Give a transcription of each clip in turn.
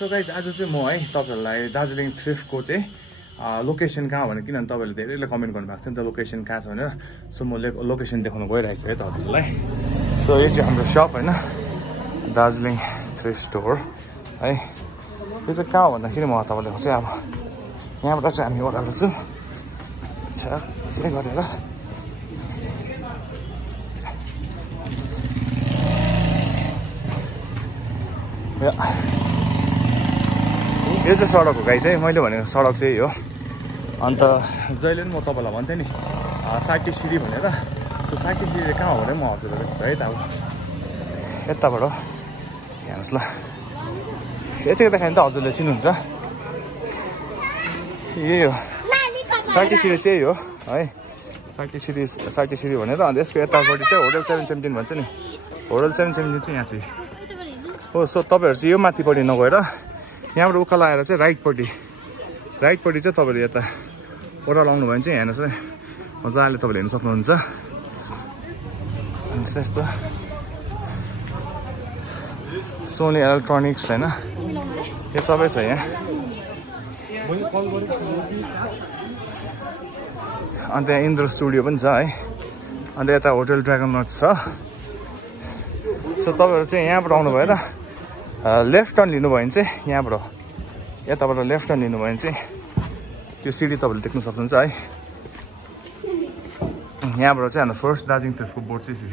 so guys आज चाहिँ म है तपाईहरुलाई दार्जिलिङ थ्रिफ्टको चाहिँ लोकेसन कहाँ भने किनभने तपाईहरुले धेरैले कमेन्ट गर्नुभएको थियो नि त लोकेसन कहाँ छ भनेर सो म लोकेसन देखाउन गइरहेको छु है त हजुरलाई सो यो चाहिँ हाम्रो शप हैन दार्जिलिङ थ्रिफ्ट स्टोर है यो चाहिँ कहाँ भन्दाखेरि म तपाईलाई चाहिँ अब यहाँबाट चाहिँ हामी ओह्रालो छु अच्छा के गरेर यो चाहिँ सडक हो गाइस है मैले भनेको सडक चाहिँ हो अन्त जहिले पनि म तपाईलाई भन्थे नि साइटी सिडी भनेर सो साइटी सिडी कहाँ हो भने म हजुरहरुले देख्छु है त अब यताबाट हेर्नुस् ल यति देखायो त हजुरले चिन्नुहुन्छ यही हो साइटी सिडी चाहिँ हो है साइटी सिडी भनेर अन्त यसको यतापट्टि चाहिँ होटल 717 भन्छ नि होटल 717 चाहिँ यहाँ चाहिँ हो सो तपाईहरु चाहिँ यो माथिपट्टि नगएर यहाँबाट उकालो आएर चाहिँ राइटपट्टि चाहिँ तपाईले यता ओह्रालो आउनु भयो भने चाहिँ हेर्नुस् है मजाले तपाईले हेर्न सक्नुहुन्छ यस्तो सोनी इलेक्ट्रोनिक्स हैन यो सबै छ यहाँ अन्त यहाँ इन्द्र स्टुडियो पनि छ है अन्त यता होटल ड्रागन लज छ सो तपाईहरु चाहिँ यहाँबाट आउनु भएर लेफ्ट टर्न लिनुभयो भने चाहिँ यहाँबाट यताबाट लेफ्ट टर्न लिनुभयो भने चाहिँ त्यो सिडी तपाईले देख्न सक्नुहुन्छ है यहाँबाट चाहिँ हाम्रो फर्स्ट दार्जिलिङ थ्रिफ्टको बोर्ड चाहिँ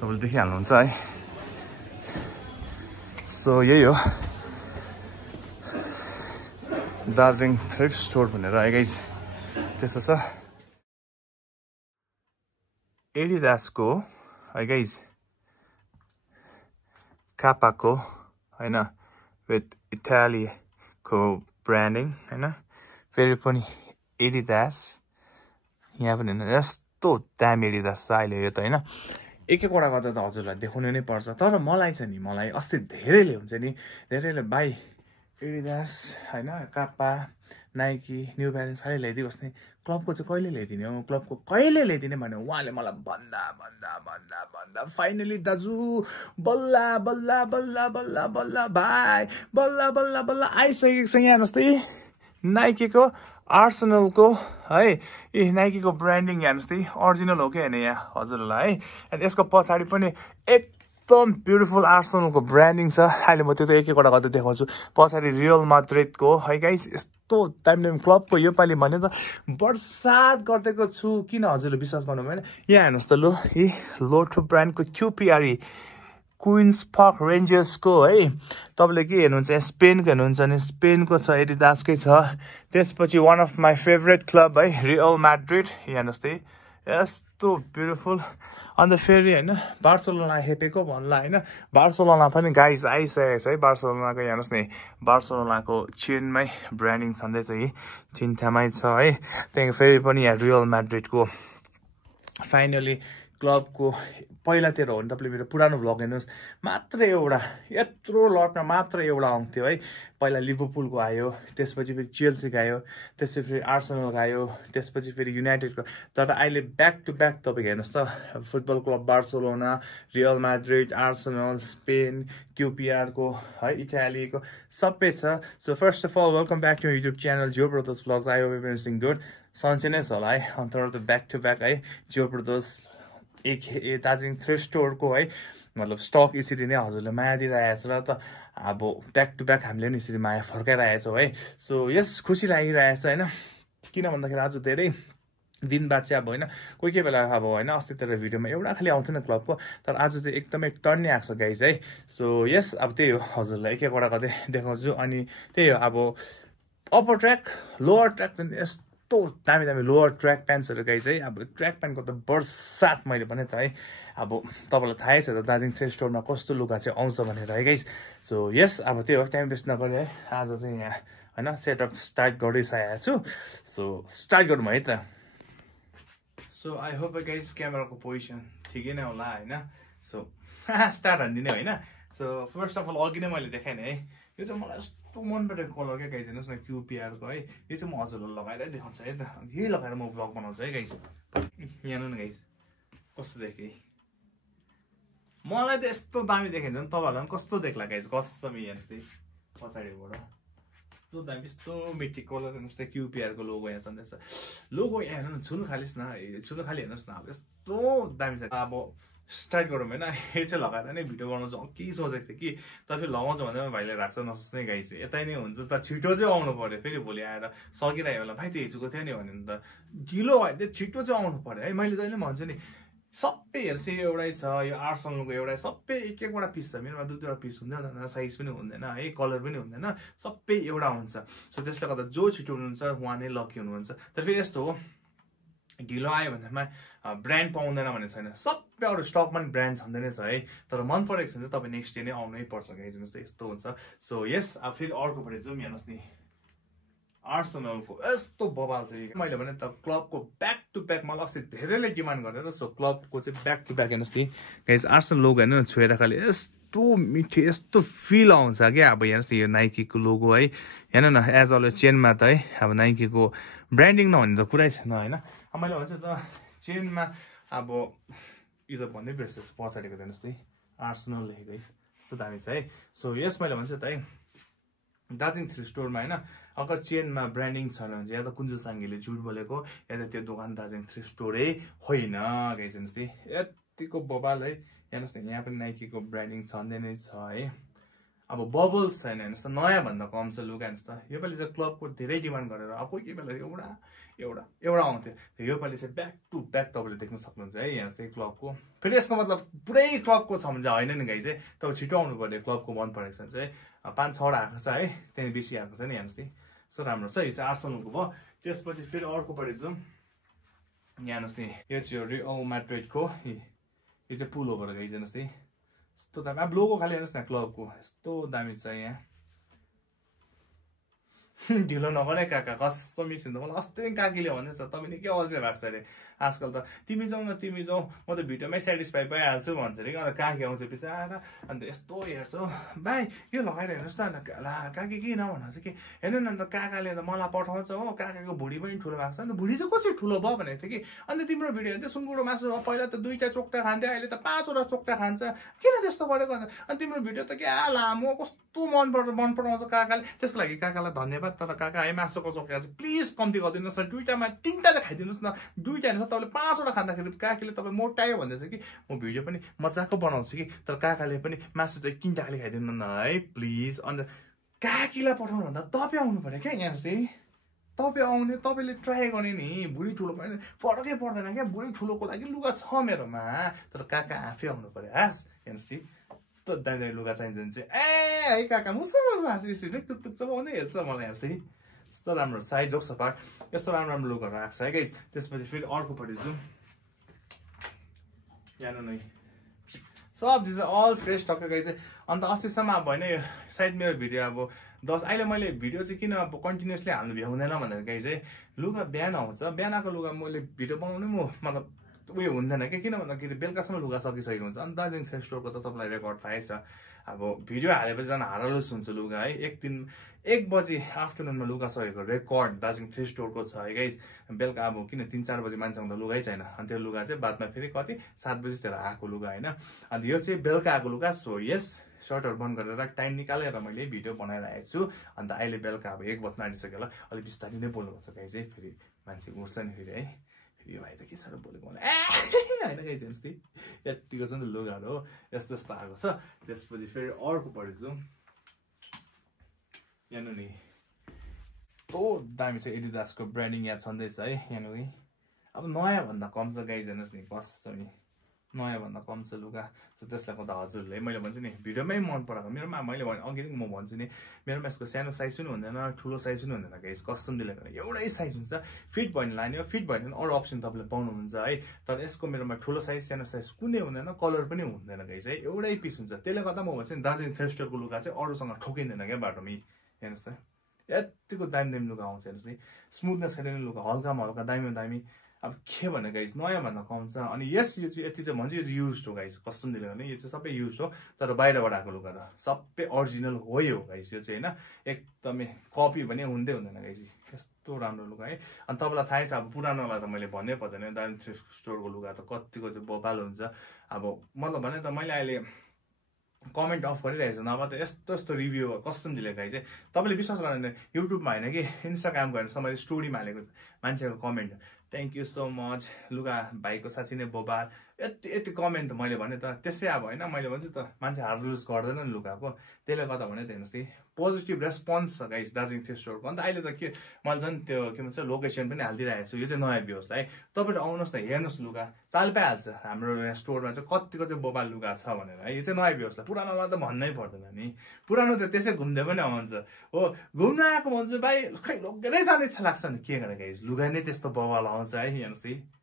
तपाईले देखिहाल्नुहुन्छ है सो यही हो दार्जिलिङ थ्रिफ्ट स्टोर भनेर है गाइस त्यस्तो छ एडिडासको है गाइस कापाको हैन विथ इटालीको ब्रान्डिङ हैन फेरि पनि एडिडास यहाँ पनि हैन यस्तो दामी एडिडास छ अहिले यो त हैन एक एकवटा गर्दा त हजुरलाई देखाउनु नै पर्छ तर मलाई चाहिँ नि मलाई अस्ति धेरैले हुन्छ नि धेरैले भाइ एडिडास हैन कापा नाइकी न्यू ब्यालेन्स कहिले ल्याइदिबस्ने क्लबको चाहिँ कहिले ल्याइदिने हो क्लबको कहिले ल्याइदिने भने उहाँले मलाई भन्दा फाइनली दाजु बल्ला भाइ बल्ला आइसकेको छ यहाँ हेर्नुहोस् त नाइकीको आर्सेनलको है नाइकीको ब्रान्डिङ हेर्नुहोस् त ओरिजिनल हो कि होइन यहाँ हजुरहरूलाई है अनि यसको पछाडि पनि एकदम ब्युटिफुल आर्सेनलको ब्रान्डिङ छ अहिले म त्यो त एक एकवटा गर्दै देखाउँछु पछाडि रियल माद्रिदको है गाइस यस्तो दामी क्लबको यो पालि भने त बर्सात गरिदिएको छु किन हजुरले विश्वास गर्नु भएन यहाँ हेर्नुहोस् त लो लोटो ब्रान्डको क्युपिआरई क्विन्स पार्क रेन्जर्सको है तपाईँले के हेर्नुहुन्छ स्पेनको हेर्नुहुन्छ भने स्पेनको छ एडिडासकै छ त्यसपछि one of my favourite club है रियल म्याड्रिड हेर्नुहोस् त यस्तो ब्युटिफुल अन्त फेरि होइन बार्सोलोना हेपेको भन्ला होइन बार्सोलोना पनि गाइज आइसकेको छ है बार्सोलोनाको हेर्नुहोस् नि बार्सोलोनाको चेनमै ब्रान्डिङ छँदैछ है चिन्तामै छ है त्यहाँदेखि फेरि पनि यहाँ रियल म्याड्रिडको फाइनली क्लबको पहिलातिर हो भने तपाईँले मेरो पुरानो भ्लग हेर्नुहोस् मात्र एउटा यत्रो लटमा मात्र एउटा आउँथ्यो है पहिला लिभरपुलको आयो त्यसपछि फेरि चेल्सीको आयो त्यसपछि फेरि आर्सेनलको आयो त्यसपछि फेरि युनाइटेडको तर अहिले ब्याक टु ब्याक तपाईँको हेर्नुहोस् त football club Barcelona Real Madrid Arsenal Spain क्युपिआरको है इटालीको सबै छ so first of all welcome back to YouTube channel Jio brothers vlogs I hope everything good सन्चै नै छ होला है अन्त ब्याक टु ब्याक है जियो ब्रदर्स दार्जिलिङ थ्रिफ्ट स्टोरको है मतलब स्टक यसरी नै हजुरले माया दिइरहेको छ र त अब ब्याक टु ब्याक हामीले नि यसरी माया फर्काइरहेको छौँ है सो यस खुसी लागिरहेको छ होइन किन भन्दाखेरि आज धेरै दिन बाद चाहिँ अब होइन कोही कोही बेला अब होइन अस्तितिर भिडियोमा एउटा खालि आउँथेन क्लबको तर आज चाहिँ एकदमै टर्न नै आएको छ गाइज है सो यस अब त्यही हो हजुरलाई एक एकवटा गर्दै देखाउँछु अनि त्यही हो अब अप्पर ट्र्याक लोवर ट्र्याक चाहिँ यस्तो दामी लोवर ट्र्याक प्यान्ट्सहरू गाइज है अब ट्र्याक प्यान्टको त बर्सात मैले भने त है अब तपाईँलाई थाहै छ त दार्जिलिङ थ्रिफ्ट स्टोरमा कस्तो लुगा चाहिँ आउँछ भनेर है गाइज सो यस अब त्यही हो टाइम वेस्ट नगरी है आज चाहिँ यहाँ होइन सेटअप स्टार्ट गरिसकेको छु सो स्टार्ट गरौँ है त सो आई होप गाइज क्यामेराको पोजिसन ठिकै नै होला होइन सो स्टार्ट हानिदिने होइन सो फर्स्ट अफ अल अघि नै मैले देखाएँ नि है यो चाहिँ मलाई यस्तो मन परेको कलर क्या गाइज हेर्नुहोस् न क्युपिआरको है यो चाहिँ म हजुरलाई लगाएर देखाउँछु है त यही लगाएर म भ्लग बनाउँछु है गाइज यहाँ न गाइज कस्तो देखेँ मलाई त यस्तो दामी देखेको छ नि तपाईँहरूलाई पनि कस्तो देख्ला गाइज कसम हेर्नुहोस् पछाडिबाट यस्तो दामी यस्तो मिठी कलर हेर्नुहोस् त QPR को लोगो यहाँ छँदैछ लोगो यहाँ हेर्नु छुनु खालिस् न छुनु खालि हेर्नुहोस् न अब यस्तो दामी छ अब स्टार्ट गरौँ होइन यो चाहिँ लगाएर नै भिडियो बनाउँछु के सोचेको थिएँ कि तर फेरि लगाउँछु भने भाइले राख्छ नसोच्ने गाइस यतै नै हुन्छ त छिटो चाहिँ आउनु पर्यो फेरि भोलि आएर सकिरह्यो होला भाइ त हिजोको थियो नि भने त ढिलो भयो भने छिटो चाहिँ आउनु पर्यो है मैले जहिले भन्छु नि सबै हेर्छु यो एउटै छ यो आर्सनलको एउटै सबै एक एकवटा पिस छ मेरोमा 2-2 पिस हुँदैन साइज पनि हुँदैन है कलर पनि हुँदैन सबै एउटा हुन्छ सो त्यसले गर्दा जो छिटो हुनुहुन्छ उहाँ नै लकी हुनुहुन्छ तर फेरि यस्तो हो ढिलो आयो भनेमा ब्रान्ड पाउँदैन भन्ने छैन सबै अरू स्टकमा पनि ब्रान्ड छँदै नै छ है तर मन परेको छ भने चाहिँ तपाईँ नेक्स्ट डे नै आउनै पर्छ गाइस जस्तो यस्तो हुन्छ सो यस अब फेरि अर्कोपट्टि जाउँ हेर्नुहोस् नि आर्सनलको यस्तो बबाल छ मैले भने त क्लबको ब्याक टु ब्याक मलाई अस्ति धेरैले डिमान्ड गरेर सो क्लबको चाहिँ ब्याक टु ब्याक हेर्नुहोस् नि गाइस आर्सनल लोगो हेर्नु छोएर खालि यस्तो मिठो यस्तो फिल आउँछ क्या अब हेर्नुहोस् न यो नाइकीको लोगो है हेर्नु न एज अलवेज चेनमा त है अब नाइकीको ब्रान्डिङ नहुने त कुरै छैन होइन मैले भन्छु त चेनमा अब यो त भन्नै बिर्सेछु पछाडिको हेर्नुहोस् त आर्सनल लेखेको है यस्तो दामी छ है सो यस मैले भन्छु त है दार्जिलिङ थ्री स्टोरमा होइन अगर चेनमा ब्रान्डिङ छैन भने या त कुञ्जु साङ्गेले झुट बोलेको या त त्यो दोकान दार्जिलिङ थ्री स्टोरै होइन गाइस हेर्नुहोस् त यतिको बबाल है हेर्नुहोस् न यहाँ पनि नाइकीको ब्रान्डिङ छँदै नै छ है अब बबल्स छैन हेर्नुहोस् त नयाँ भन्दा कम छ लुगा हेर्नुहोस् त योपालि चाहिँ क्लबको धेरै डिमान्ड गरेर अब कोही बेला एउटा आउँथ्यो योपालि चाहिँ ब्याक टु ब्याक तपाईँले देख्न सक्नुहुन्छ है यहाँ चाहिँ क्लबको फेरि यसको मतलब पुरै क्लबको छ भने चाहिँ होइन नि गाइस चाहिँ तपाईँ छिटो आउनु पर्यो क्लबको मन परेको छ भने चाहिँ 5-6वटा आएको छ है त्यहाँदेखि बेसी आएको छ नि हेर्नुहोस् नि यस्तो राम्रो छ यो चाहिँ आर्सनलको भयो त्यसपछि फेरि अर्कोपट्टि जाउँ यहाँ हेर्नुहोस् नि यो चाहिँ रियल म्याड्रिडको यो चाहिँ पुल ओभर गाइस हेर्नुहोस् नि यस्तो दामी अब लोगो खालि हेर्नुहोस् न क्लबको यस्तो दामी छ यहाँ ढिलो नगरे काका कस्तो मिस हुन्छ मलाई अस्ति काकीले भन्दैछ तपाईँले के अल्छे भएको छ अरे आजकल त तिमी जाउँ न तिमी जाउँ म त भिडियोमै सेटिस्फाई भइहाल्छु भन्छ अरे अन्त काकी आउँछ बिचारा अन्त यस्तो हेर्छु भाइ यो लगाएर हेर्नुहोस् न ला काकी के नभन्छ कि हेर्नु न अन्त काकाले त मलाई पठाउँछ हो काकाको भुँडी पनि ठुलो भएको छ अन्त भुँडी चाहिँ कसरी ठुलो भयो भनेको थियो कि अन्त तिम्रो भिडियो हेर्थ्यो सुँगुरको मासु पहिला त 2टा चोक्टा खान्थ्यो अहिले त 5वटा चोक्टा खान्छ किन त्यस्तो गरेको अनि तिम्रो भिडियो त क्या लामो कस्तो मन पराउँछ काकाले त्यसको लागि काकालाई धन्यवाद तर काका है मासुको चोक्टा चाहिँ प्लिज कम्ती गरिदिनुहोस् न 2टामा 3टा चाहिँ खाइदिनुहोस् न 2टा हेर्नुहोस् तपाईँले 5वटा खाँदाखेरि काकीले तपाईँ मोटायो भन्दैछ कि म भिडियो पनि मजाको बनाउँछु कि तर काकाले पनि मासु चाहिँ 3टा खालि खाइदिनु न है प्लिज अन्त काकीलाई पठाउनु भन्दा तपाईँ आउनु पर्यो क्या यहाँ चाहिँ तपाईँ आउने तपाईँले ट्राई गर्ने नि भुँडी ठुलो भयो फरकै पर्दैन क्या भुँडी ठुलोको लागि लुगा छ मेरोमा तर काका आफै आउनु पर्यो हास हेर्नुहोस् त दामी दामी लुगा चाहिन्छ भने चाहिँ है काका मुसो हाँसी टुक्टुक आउँदै हेर्छ मलाई हेर्छ यस्तो राम्रो साइज जोक्स पार्ट यस्तो राम्रो राम्रो लुगाहरू आएको छ है गाइस त्यसपछि फेरि अर्कोपट्टि जाउँ यहाँ नै सब चिज अल फ्रेस टक्कै गाइस अन्त अस्तिसम्म अब होइन यो सायद मेरो भिडियो अब 10 अहिले मैले भिडियो चाहिँ किन अब कन्टिन्युसली हाल्नु भ्याउँदैन भनेर गाइस चाहिँ लुगा बिहान आउँछ बिहानको लुगा मैले भिडियो बनाउनै म मतलब उयो हुँदैन क्या किन भन्दाखेरि बेलुकासम्म लुगा सकिसकेको हुन्छ अनि दार्जिलिङ थ्री स्टोरको त तपाईँलाई रेकर्ड थाहै छ अब भिडियो हालेपछि झन् हारलुस हुन्छ लुगा है 1 बजी आफ्टरनुनमा लुगा सकेको रेकर्ड दार्जिलिङ थ्री स्टोरको छ है गाइस बेलुका अब किन 3-4 बजी मान्छेसँग त लुगै छैन अनि त्यो लुगा चाहिँ बादमा फेरि कति 7 बजीतिर आएको लुगा होइन अन्त यो चाहिँ बेलुका आएको लुगा सो यस सर्टहरू बन्द गरेर टाइम निकालेर मैले भिडियो बनाइरहेको छु अन्त अहिले बेलुका अब 1 बज्न आँटिसक्यो होला अलिक बिस्तारै नै बोल्नुपर्छ गाइस है फेरि मान्छे उठ्छ नि फेरि है यो भाइ त के साह्रो बोलेको मलाई होइन गाइस हेर्नुहोस् नि यतिको छ नि त लुगाहरू हो यस्तो यस्तो आएको छ त्यसपछि फेरि अर्कोपट्टि जाउँ यहाँ नि ओ दामी छ एडिडासको ब्रान्डिङ यहाँ छँदैछ है यहाँ अब नयाँ भन्दा कम छ गाइस हेर्नुहोस् नि कस्तो नि नयाँ भन्दा कम छ लुगा सो त्यसलाई गर्दा हजुरले मैले भन्छु नि भिडियोमै मन पराएको मेरोमा मैले अघिदेखि म भन्छु नि मेरोमा यसको सानो साइज पनि हुँदैन ठुलो साइज पनि हुँदैन गाइस कस्टम डिजाइन एउटै साइज हुन्छ फिट भयो भने लाने फिट भयो भने अरू अप्सन तपाईँले पाउनुहुन्छ है तर यसको मेरोमा ठुलो साइज सानो साइज कुनै हुँदैन कलर पनि हुँदैन गाइस है एउटै पिस हुन्छ त्यसले गर्दा म भन्छु नि दार्जिलिङ थ्री स्टोरको लुगा चाहिँ अरूसँग ठोकिँदैन क्या बाटोमै हेर्नुहोस् त यतिको दामी दामी लुगा आउँछ हेर्नुहोस् नि स्मुथनेस छैन लुगा हल्कामा हल्का दामी दामी अब के भन्ने गाइस नयाँ भन्दा कम छ अनि यस यो चाहिँ यति चाहिँ भन्छ यो चाहिँ युज हो गाइस कस्टम दिले भने यो चाहिँ सबै युज हो तर बाहिरबाट आएको लुगा र सबै ओरिजिनल हो यो गाइस यो चाहिँ होइन एकदमै कपी भने हुँदै हुँदैन गाइस यस्तो राम्रो लुगा है अनि तपाईँलाई थाहै छ अब पुरानोलाई त मैले भन्नै पर्दैन दार्जिलिङ स्टोरको लुगा त कतिको चाहिँ बबाल हुन्छ अब मतलब भने त मैले अहिले कमेन्ट अफ गरिरहेको छ नभए त यस्तो यस्तो रिभ्यू कस्टम दिले गाई चाहिँ तपाईँले विश्वास गर्नु युट्युबमा होइन कि इन्स्टाग्राम गएर मैले स्टोरीमा हालेको मान्छेको comment thank you so much लुगा भाइको साँच्ची नै बोबार यति यति कमेन्ट त मैले भने त त्यसै अब होइन मैले भन्छु त मान्छेहरू युज गर्दैन नि लुगाको त्यसले गर्दा भने त हेर्नुहोस् पोजिटिभ रेस्पोन्स छ गाइस दार्जिलिङ थ्रिफ्ट स्टोरको अन्त अहिले त के मैले झन् त्यो के भन्छ लोकेसन पनि हालिदिइरहेको छु यो चाहिँ नयाँ भ्यूज है तपाईँहरू आउनुहोस् न हेर्नुहोस् लुगा चाल पाइहाल्छ हाम्रो यहाँ स्टोरमा चाहिँ कतिको चाहिँ बोबाल लुगा छ भनेर है यो चाहिँ नयाँ भ्यूजलाई पुरानोलाई त भन्नै पर्दैन नि पुरानो त त्यसै घुम्दै पनि आउँछ हो घुम्न आएको भन्छु भाइ खै लगेरै जाने इच्छा लाग्छ नि के गरेर गाइस लुगा नै त्यस्तो बोबाल आउँछ है हेर्नुहोस्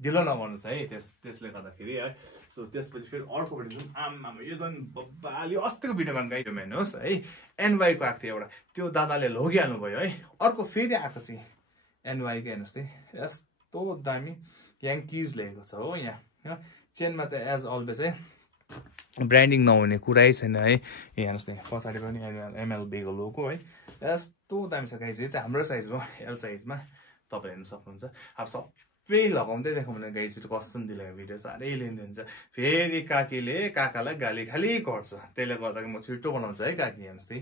ढिलो नगर्नुहोस् है त्यसले गर्दाखेरि है सो त्यसपछि फेरि अर्कोपट्टि जुन आमा यो झन् बब्बाली अस्तिको भिडियोमा गाइडमा हेर्नुहोस् है एनवाईको आएको थियो एउटा त्यो दादाले लगिहाल्नु भयो है अर्को फेरि आएको चाहिँ एनवाईको हेर्नुहोस् यस्तो दामी याङ्किज लेखेको छ हो यहाँ चेनमा त एज अलवेज है ब्रान्डिङ नहुने कुरै छैन है हेर्नुहोस् न पछाडि पनि एमएलबीको लोगो है यस्तो दामी छ गाइस यो चाहिँ हाम्रो साइजमा एल साइजमा तपाईँ हेर्नु सक्नुहुन्छ अब सबै लगाउँदै देखाउनु गाइस कस्टम दिएको भिडियो साह्रै लेनदेन छ फेरि काकीले काकालाई गाली खाली गर्छ त्यसले गर्दा म छिटो बनाउँछु है काकी हेर्नुहोस्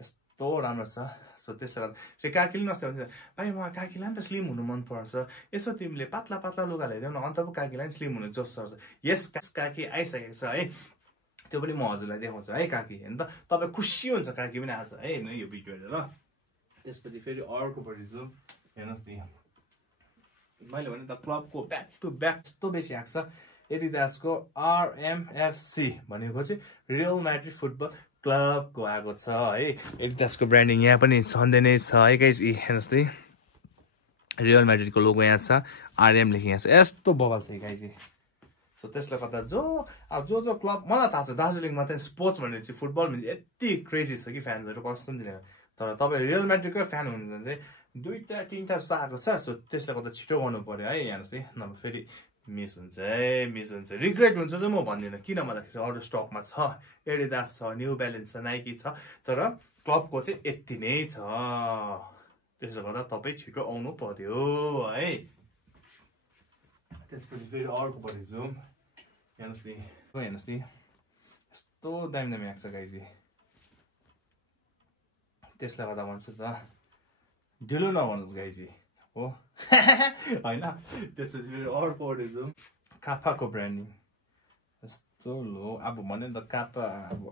यस्तो राम्रो छ सो त्यसले गर्दा फेरि काकीले नस्ते भने भाइ म काकीलाई नि त स्लिम हुनु मनपर्छ यसो तिमीले पातला पातला लुगा ल्याइदेऊ न अन्त पो काकीलाई नि स्लिम हुनु जोस सर्छ यस काकी आइसकेको छ है त्यो पनि म हजुरलाई देखाउँछु है काकी होइन त तपाईँ खुसी हुन्छ काकी पनि आएको छ है होइन यो भिडियो हेरेर त्यसपछि फेरि अर्कोपट्टि छु हेर्नुहोस् नि मैले भने त क्लबको ब्याक टु ब्याक यस्तो बेसी आएको छ एडिडासको RMFC भनेको चाहिँ रियल म्याड्रिड फुटबल क्लबको आएको छ है एडिडासको ब्रान्डिङ यहाँ पनि छँदै नै छ है गाइस हेर्नुहोस् त रियल म्याड्रिडको लोगो यहाँ छ RM लेखेको यहाँ छ यस्तो बबल छ गाइस सो त्यसले गर्दा अब जो क्लब मलाई थाहा छ दार्जिलिङमा चाहिँ स्पोर्ट्स भनेर चाहिँ फुटबल भने यति क्रेजी छ कि फ्यान्सहरू कस्तो दिने तर तपाईँ रियल म्याड्रिडकै फ्यान हुनुहुन्छ भने चाहिँ 2-3 जस्तो आएको छ सो त्यसले गर्दा छिटो गर्नु पर्यो है हेर्नुहोस् नभए फेरि मिस हुन्छ रिग्रेट हुन्छ चाहिँ म भन्दिनँ किन भन्दाखेरि अरू स्टकमा छ एडिडास छ न्यू ब्यालेन्स छ नाइकी छ तर क्लबको चाहिँ यति नै छ त्यसले गर्दा तपाईँ छिटो आउनु पर्यो है त्यसपछि फेरि अर्कोपट्टि जाउँ हेर्नुहोस् नि यस्तो दामी दामी आएको छ गाइजी त्यसले गर्दा भन्छु त ढिलो नभन्नुहोस् गाइजी हो होइन त्यसपछि फेरि अर्कोपट्टि जाउँ कापाको ब्रान्डिङ यस्तो लो अब भन्यो नि त कापा अब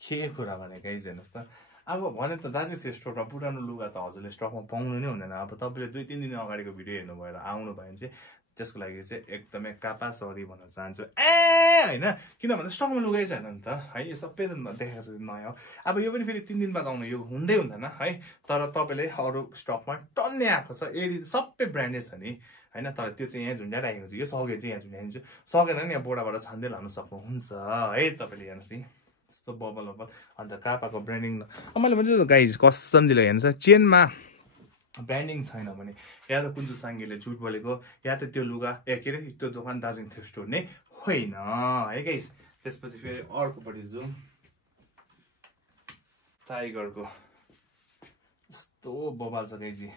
के कुरा भने गाइज हेर्नुहोस् त अब भने त दार्जिलिङ स्टोरमा पुरानो लुगा त हजुरले स्टकमा पाउनु नै हुँदैन अब तपाईँले 2-3 दिन अगाडिको भिडियो हेर्नु भएर आउनु भयो भने चाहिँ त्यसको लागि चाहिँ एकदमै कापा सरी भन्न चाहन्छु होइन किनभने स्टकमा लुगै छैन नि त है यो सबै देखाएको छ नयाँ हो अब यो पनि फेरि 3 दिन बाद आउनु यो हुँदै हुँदैन है तर तपाईँले अरू स्टकमा टन्नै आएको छ एडी सबै ब्रान्डेड छ नि होइन तर त्यो चाहिँ यहाँ झुन्ड्याइराखेको छ यो सके चाहिँ यहाँ झुन्ड्याइदिन्छु सकेन नि यहाँ बोडाबाट छान्दै लानु सक्नुहुन्छ है तपाईँले हेर्नुहोस् नि यस्तो बबल अन्त कापाको ब्रान्डिङ मैले भन्छ गाइज कसम दिलो हेर्नुहोस् चेनमा ब्रान्डिङ छैन भने या त कुन्जु साङ्गेले झुट बोलेको या त त्यो लुगा के अरे त्यो दोकान दार्जिलिङ थ्रिफ्ट स्टोर नै होइन है गाइस त्यसपछि फेरि अर्कोपट्टि जाउँ टाइगरको यस्तो बबल छ गाइजी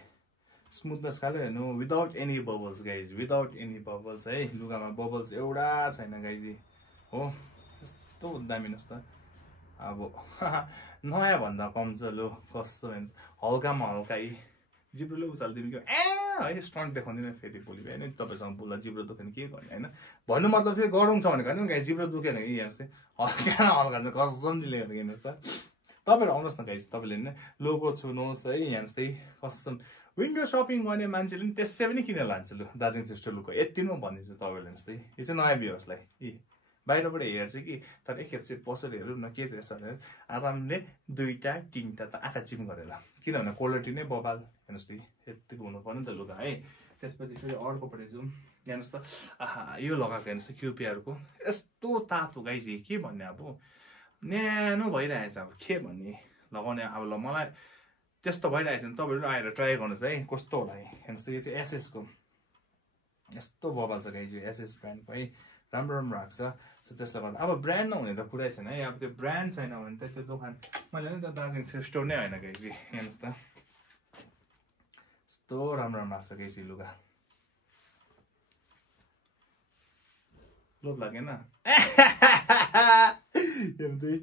स्मुथनेस खाले हेर्नु without any bubbles guys without any bubbles है लुगामा बबल्स एउटा छैन गाइजी हो यस्तो दामी हेर्नुहोस् त अब नयाँ भन्दा कम छ लो कस्तो हल्कामा हल्का जिब्रोले उचालिदिनु कि है स्ट्रङ देखाउँदैन फेरि भोलि होइन तपाईँसँग बोल्दा जिब्रो दुख्यो के गर्ने होइन भन्नु मतलब फेरि गरौँ छ भनेको होइन गाई जिब्रो दुखेन कि हेर्नुहोस् हल्का हल्का चाहिँ कसम दिले हेर्नुहोस् त तपाईँहरू आउनुहोस् न गाइज तपाईँले होइन लोगो छुनुहोस् है हेर्नुहोस् कसम विन्डो सपिङ गर्ने मान्छेले पनि त्यसै पनि किन लान्छ लु दार्जिलिङ त्यस्तो लुको यति नै भनिदिन्छु तपाईँहरूले हेर्नुहोस् यो चाहिँ नयाँ भ्युवर्सलाई बाहिरबाट हेर्छु कि तर एकखेप चाहिँ पसल हेरौँ न के रहेछ भनेर आरामले 2-3 त आँखा चिम गरेर किनभने क्वालिटी नै बबाल हेर्नुहोस् यतिको हुनु पर्यो नि त लुगा है त्यसपछि फेरि अर्कोपट्टि जाउँ हेर्नुहोस् त यो लगाएको हेर्नुहोस् क्युपिआरको यस्तो तातो गाइज के भन्ने अब न्यानो भइरहेछ अब के भन्ने लगाउने अब ल मलाई त्यस्तो भइरहेछ भने तपाईँहरू आएर ट्राई गर्नुहोस् है कस्तो होला हेर्नुहोस् यो चाहिँ एसएसको यस्तो बबाल छ गाइज एसएस ब्रान्डको है राम्रो राम्रो आएको छ सो त्यसले गर्दा अब ब्रान्ड नहुने त कुरै छैन है अब त्यो ब्रान्ड छैन भने त त्यो दोकान मैले नि त दार्जिलिङ थ्रिफ्ट स्टोर नै होइन गाइजी हेर्नुहोस् त यस्तो राम्रो राम्रो आएको छ गाइजी लुगा लोभ लागेन हेर्दै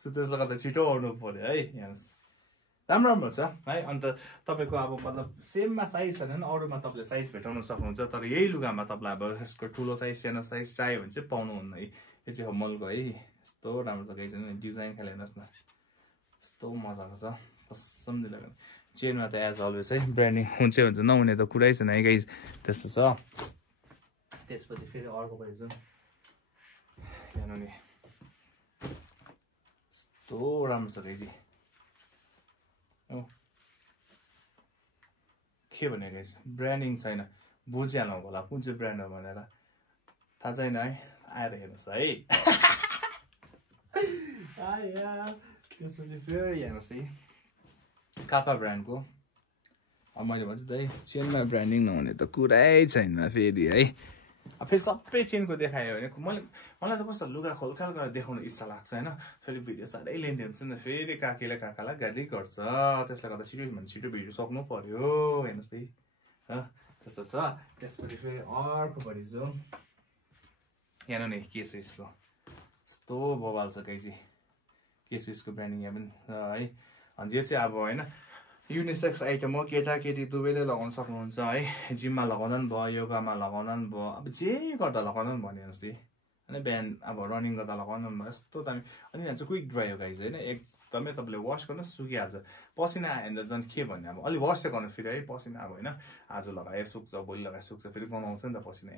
सो त्यसले गर्दा छिटो आउनु पर्यो है हेर्नुहोस् राम्रो राम्रो छ है अन्त तपाईँको अब मतलब सेममा साइज छैन भने अरूमा तपाईँले साइज भेटाउन सक्नुहुन्छ तर यही लुगामा तपाईँलाई अब यसको ठुलो साइज सानो साइज चाहियो भने चाहिँ पाउनुहुन्न है यो चाहिँ मलको है यस्तो राम्रो छ गाइस डिजाइन खाले हेर्नुहोस् न यस्तो मजाको छ कसम दिलाको चेनमा त एज अलवेज है ब्रान्डिङ हुन्छ हुन्छ नहुने त कुरै छैन है गाइस त्यस्तो छ त्यसपछि फेरि अर्को पनि जुन हेर्नु नि यस्तो राम्रो छ गाइस के भने गाइस ब्रान्डिङ छैन बुझिहाल्नु होला कुन चाहिँ ब्रान्ड हो भनेर थाहा छैन है आएर हेर्नुहोस् है त्यसपछि फेरि हेर्नुहोस् है कापा ब्रान्डको अब मैले भन्छु त है चेनमा ब्रान्डिङ नहुने त कुरै छैन फेरि है फेरि सबै चेनको देखायो भने मलाई त कस्तो लुगा खोलखाल गरेर देखाउनु इच्छा लाग्छ होइन फेरि भिडियो साह्रै लेन्थी हुन्छ नि फेरि काकीले काकालाई गाली गर्छ त्यसले गर्दा छिटो भन्दा छिटो भिडियो सक्नु पर्यो हेर्नुहोस् है त्यस्तो छ त्यसपछि फेरि अर्को भरिजु हेर्नु नि के छ यसको यस्तो बवाल छ गाइस के छ यसको ब्रान्डिङ यहाँ पनि है अनि यो चाहिँ अब होइन युनिसेक्स आइटम हो केटाकेटी दुवैले लगाउन सक्नुहुन्छ है जिममा लगाउँदा पनि भयो योगामा लगाउँदा पनि भयो अब जे गर्दा लगाउँदा पनि भन्यो हेर्नुहोस् होइन बिहान अब रनिङ गर्दा लगाउनु पनि भयो यस्तो दामी अनि यहाँ चाहिँ क्विक ड्राई हो गाइस होइन एकदमै तपाईँले वास गर्नु सुकिहाल्छ पसिना आयो भने त झन् के भन्ने अब अलिक वास चाहिँ गर्नु फेरि है पसिना अब होइन आज लगायो सुक्छ भोलि लगायो सुक्छ फेरि गनाउँछ नि त पसिना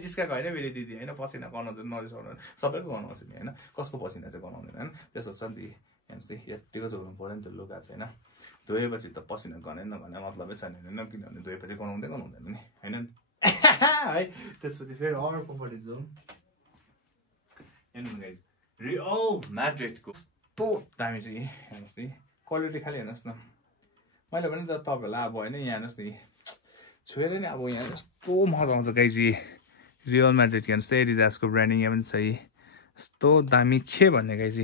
जिस्काएको होइन फेरि दिदी होइन पसिना गनाउँछ नरिसाउनु सबैको गनाउँछ नि होइन कसको पसिना चाहिँ गनाउँदैन होइन त्यस्तो छ नि हेर्नुहोस् यत्तिको चाहिँ हुनु पऱ्यो नि त लुगा चाहिँ होइन धोएपछि त पसिना गने नगने मतलबै छैन होइन किनभने धोएपछि गनाउँदै गनाउँदैन नि होइन है त्यसपछि फेरि अर्कोपट्टि जाउँ हेर्नु गाइस रियल म्याड्रिडको यस्तो दामी चाहिँ हेर्नुहोस् नि क्वालिटी खालि हेर्नुहोस् न मैले भने त तपाईँहरूलाई अब होइन यहाँ हेर्नुहोस् नि छोएर नि अब यहाँ यस्तो मजा आउँछ गाइस रियल म्याड्रिड हेर्नुहोस् त एडिडासको ब्रान्डिङ यहाँ पनि छ यस्तो दामी के भन्ने गाइस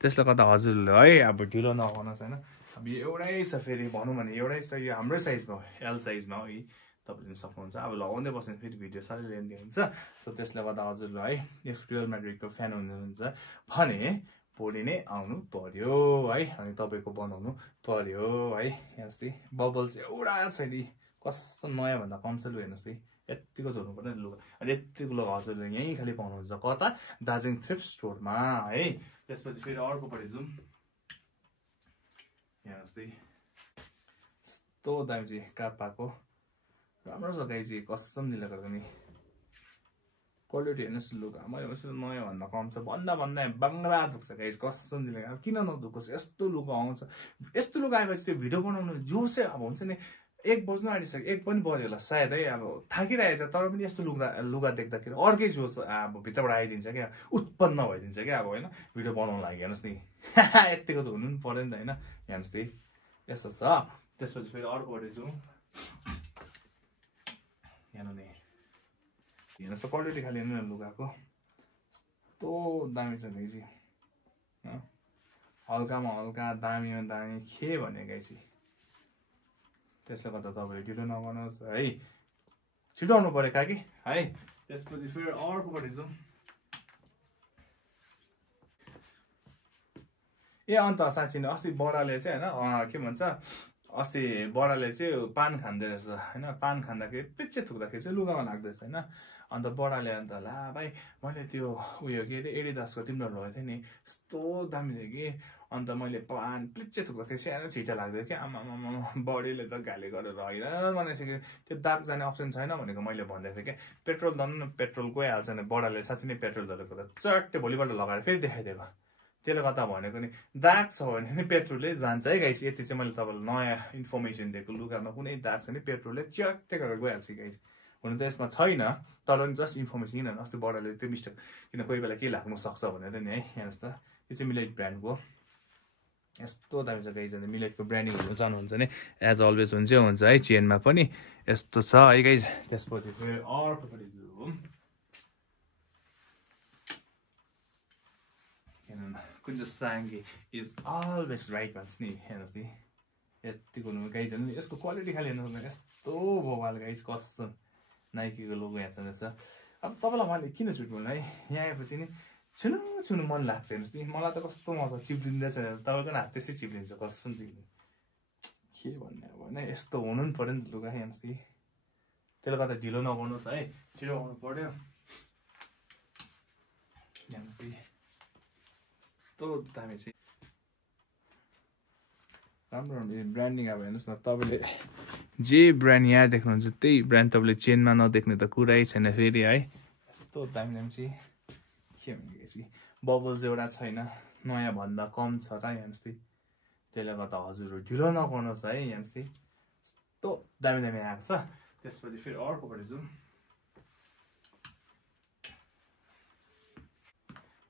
त्यसले गर्दा हजुरले है अब ढिलो नगर्नुहोस् होइन अब यो एउटै छ फेरि भनौँ भने एउटै छ यो हाम्रै साइजमा एल साइजमा है तपाईँले पनि सक्नुहुन्छ अब लगाउँदै बस्यो भने फेरि भिडियो साह्रै लेन्थी हुन्छ सो त्यसले गर्दा हजुरले है यस रियल म्याड्रिडको फ्यान हुनुहुन्छ भने भोलि नै आउनु पर्यो है अनि तपाईँको बनाउनु पर्यो है हेर्नुहोस् नि बबल्स एउटा छैन कस्तो नयाँ भन्दा कम छ लु हेर्नुहोस् नि यत्तिको छोड्नु पर्ने लुगा अनि यत्तिको लुगा हजुरले यहीँ खालि पाउनुहुन्छ कता दार्जिलिङ थ्रिफ्ट स्टोरमा है त्यसपछि फेरि अर्कोपट्टि जाउँ हेर्नुहोस् है यस्तो दामी चाहिँ कापाको राम्रो छ गाई चाहिँ कसम दिले गर्दा नि क्वालिटी हेर्नुहोस् लुगा मैले भनेको नयाँ भन्दा कम छ भन्दा बाङ्ला दुख्छ गाई कसम दिले अब किन नदुखोस् यस्तो लुगा आउँछ यस्तो लुगा आएपछि त्यो भिडियो बनाउनु जोसै अब हुन्छ नि 1 बज्नु आँटिसक्यो 1 पनि बज्यो होला सायद है अब थाकिरहेको छ तर पनि यस्तो लुगा देख्दाखेरि अर्कै जोस अब भित्रबाट आइदिन्छ क्या उत्पन्न भइदिन्छ क्या अब होइन भिडियो बनाउनु लागि हेर्नुहोस् नि यत्तिको चाहिँ हुनु पनि पऱ्यो नि त होइन हेर्नुहोस् नि यस्तो छ त्यसपछि फेरि अर्कोपट्टि जाउँ हेर्नु नि हेर्नुहोस् त क्वालिटी खालि हेर्नु न लुगाको यस्तो दामी छ गाई चाहिँ हल्कामा हल्का दामीमा दामी के भने गाई चाहिँ त्यसले गर्दा तपाईँ ढिलो नगर्नुहोस् है छिटो आउनु पऱ्यो काकी है त्यसपछि फेरि अर्कोपट्टि जाउँ ए अन्त साँच्ची नै अस्ति बडाले चाहिँ होइन के भन्छ अस्ति बडाले चाहिँ पान खाँदै रहेछ होइन पान खाँदाखेरि पिच्छे थुक्दाखेरि चाहिँ लुगामा लाग्दैछ होइन अन्त बडाले अन्त ला भाइ मैले त्यो उयो के अरे एडिडासको तिम्रो लगेको थिएँ नि यस्तो दामी थियो कि अन्त मैले पान पिच्छे थुक्दाखेरि सानो छिटा लाग्दै क्या आमा बडीले त गाली गरेर हैरान बनाइसक्यो त्यो दाग जाने अप्सन छैन भनेको मैले भन्दै थिएँ क्या पेट्रोल झन् पेट्रोल गइहाल्छ नि बडाले साँच्चै नै पेट्रोल धरेको त चट्टै भोलिपल्ट लगाएर फेरि देखाइदिएको त्यसले गर्दा भनेको नि दाग छ भने नि पेट्रोलले जान्छ है गाइस यति चाहिँ मैले तपाईँलाई नयाँ इन्फर्मेसन दिएको लुगामा कुनै दाग छ नि पेट्रोलले च्याट्टै गरेर गइहाल्छ गाइस हुन त यसमा छैन तर पनि जस्ट इन्फर्मेसन किनभने अस्ति बडाले त्यो मिस्टेक किन कोही बेला के लाग्नु सक्छ भनेर नि है हेर्नुहोस् त यो चाहिँ मिलेट ब्रान्डको यस्तो दामी छ गाइस अन्त मिलेटको ब्रान्डिङ हुनु चाहनुहुन्छ भने एज अलवेज हुन्छ है चेनमा पनि यस्तो छ है गाइस त्यसपछि फेरि अर्कोपट्टि जाउँ कुन चाहिँ साङ्गे इज अलवेज राइट भन्छ नि हेर्नुहोस् नि यतिको हुनु गाइस हेर्नु यसको क्वालिटी खालि हेर्नु यस्तो भोबाल गाइस कसम नाइकीको लोगो यहाँ छ अब तपाईँलाई मैले किन छुट बोल्नु है यहाँ आएपछि नि छुनु मन लाग्छ हेर्नुहोस् नि मलाई त कस्तो मजा चिप्लिँदैछ तपाईँको हात त्यसै चिप्लिन्छ कसम चिप्लिन्छ के भन्ने अब होइन यस्तो हुनु नि पर्यो नि त लुगा हेर्नुहोस् नि त्यसले गर्दा ढिलो नगर्नुहोस् है छिटो आउनु पर्यो हेर्नुहोस् नि यस्तो दामी चाहिँ राम्रो ब्रान्डिङ अब हेर्नुहोस् न तपाईँले जे ब्रान्ड यहाँ देख्नुहुन्छ त्यही ब्रान्ड तपाईँले चेनमा नदेख्ने त कुरै छैन फेरि है यस्तो दामी दामी चाहिँ के भनेपछि बबल्स एउटा छैन नयाँ भन्दा कम छ त हेर्नुहोस् नि त्यसले गर्दा हजुरहरू ढिलो नगर्नुहोस् है हेर्नुहोस् नि यस्तो दामी दामी आएको छ त्यसपछि फेरि अर्कोपट्टि जाउँ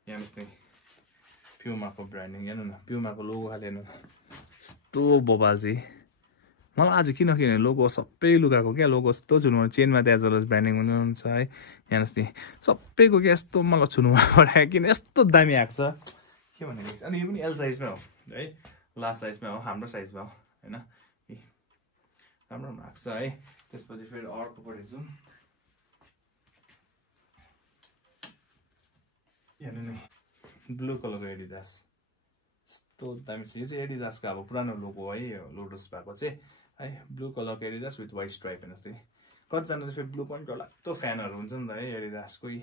हेर्नुहोस् नि प्युमाको ब्रान्डिङ हेर्नु न प्युमाको लोगो खाले हेर्नु यस्तो बबाल चाहिँ मलाई आज किन किनभने लोगो सबै लुगाको क्या लोगो यस्तो छुनु चेनमा एज वेल एज ब्रान्डिङ हुनुहुन्छ है हेर्नुहोस् नि सबैको क्या यस्तो मलाई छुनुमा पठायो किन यस्तो दामी आएको छ के भनेको अनि यो पनि एल साइजमा हो है लास्ट साइजमा हो हाम्रो साइजमा हो होइन राम्रो राम्रो आएको छ है त्यसपछि फेरि अर्कोपट्टि जाउँ हेर्नु नि ब्लू कलरको एडिडास यस्तो दामी छ यो चाहिँ एडिडासको अब पुरानो लोगो है लोटस भएको चाहिँ है ब्लू कलरको एडिडास विथ व्हाइट स्ट्राइप हेर्नुहोस् नि कतिजना चाहिँ फेरि ब्लू पनि डरलाग्दो फ्यानहरू हुन्छ नि त है एडिडासकै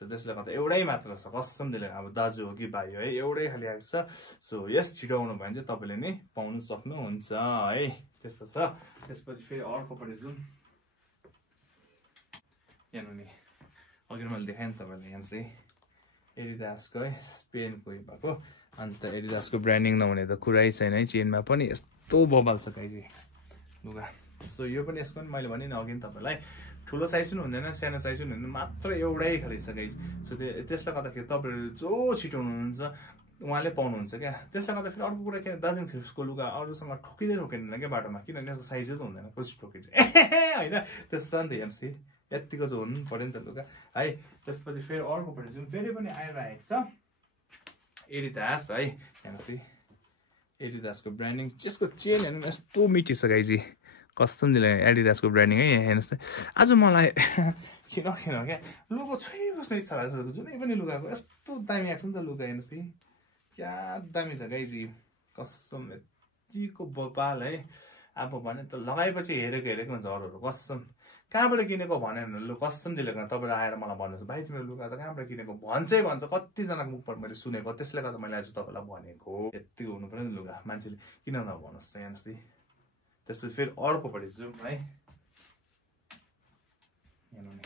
सो त्यसले गर्दा एउटै मात्र छ कसम दिले अब दाजु हो कि भाइ है एउटै खालि आएको छ सो यस छिटो आउनु भयो भने चाहिँ तपाईँले नै पाउनु सक्नुहुन्छ है त्यस्तो छ त्यसपछि फेरि अर्कोपट्टि जाउँ हेर्नु नि अघि मैले देखाएँ नि तपाईँलाई यहाँ चाहिँ एडिडासको है स्पेनको भएको अन्त एडिडासको ब्रान्डिङ नहुने त कुरै छैन है चेनमा पनि यस्तो बबाल छ गाई चाहिँ लुगा सो यो पनि यसको पनि मैले भने नि अघि तपाईँलाई ठुलो साइज पनि हुँदैन सानो साइज पनि हुँदैन मात्र एउटै खालि छ गाई सो त्यसले गर्दाखेरि तपाईँहरू जो छिटो हुनुहुन्छ उहाँले पाउनुहुन्छ क्या त्यसले गर्दा फेरि अर्को कुरा के दार्जिलिङ थ्रिफ्टको लुगा अरूसँग ठोकिँदै ठोकिँदैन क्या बाटोमा किनभने यसको साइजै त हुँदैन कसरी ठोकिन्छ होइन त्यस्तो छ नि त हेर्नुहोस् यत्तिको चाहिँ हुनु पर्यो नि त लुगा है त्यसपछि फेरि अर्कोपट्टि जुन फेरि पनि आइरहेको छ एडिडास है हेर्नुहोस् नि एडिडासको ब्रान्डिङ त्यसको चेन हेर्नु यस्तो मिठी छ गाइजी कस्टम दिले एडिडासको ब्रान्डिङ है हेर्नुहोस् त आज मलाई किन क्या लुगा छोइ बस्ने इच्छा लाग्छ जुनै पनि लुगाको यस्तो दामी आएको छ नि त लुगा हेर्नुहोस् नि क्या दामी छ गाइजी कसम यतिको बबाल है अब भने त लगाएपछि हेरेको हुन्छ अरूहरू कसम कहाँबाट किनेको भने लु कसम दिएको तपाईँले आएर मलाई भन्नुहोस् भाइ तिम्रो लुगा त कहाँबाट किनेको भन्छ कतिजनाको मुखबाट मैले सुनेको त्यसले गर्दा मैले आज तपाईँलाई भनेको यति हुनु पर्यो नि लुगा मान्छेले किन नभन्नुहोस् त हेर्नुहोस् नि त्यसपछि फेरि अर्कोपट्टि जाउँ है हेर्नु नि